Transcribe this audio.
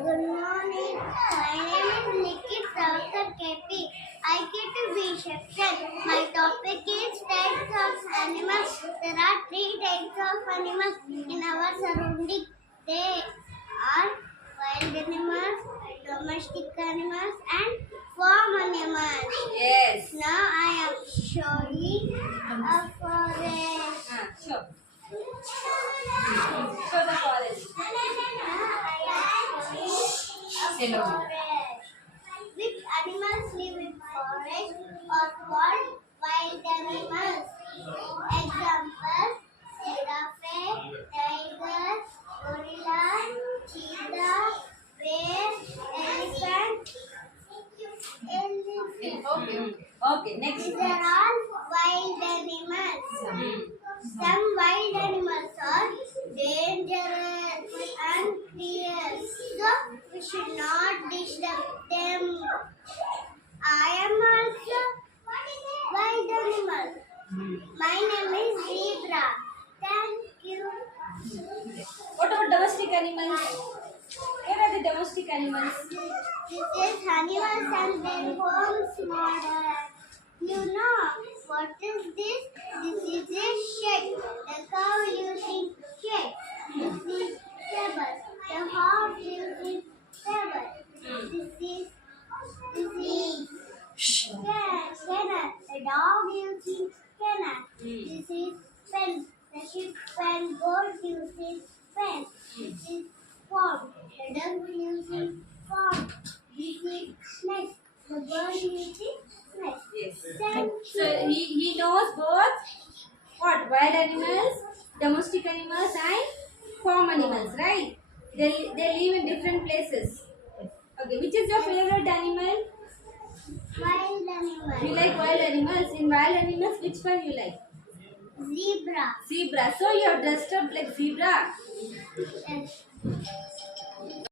Good morning. My name is Nikit Pravakar KP. I get to be section. My topic is types of animals. There are 3 types of animals in our surrounding. They are wild animals, domestic animals, and farm animals. Yes. Now I am showing a forest. Sure. Show the forest. Hello. Which animals live in forest are called wild animals? Example: giraffe, tiger, gorilla, cheetah, bear, elephant. Okay. Next. These are all wild animals. Some wild animals are dangerous and cruel, so we should not disturb them. I am also wild animal. My name is Zebra. Thank you. What about domestic animals? Where are the domestic animals? This is animals and their homes model. You know what is this? This is a shed. The cow using shed. This is table. The horse using table. This is kennel. The dog using kennel. This is pen. The sheep and goat using pen. This is farm. The duck using farm. This is nest. The bird using nest. Yes. Thank So you. he knows both what wild animals, domestic animals, and farm animals, right? They live in different places. Okay. Which is your favorite animal? Wild animal. You like wild animals. In wild animals, which one you like? Zebra. Zebra. So you have dressed up like zebra. Yes.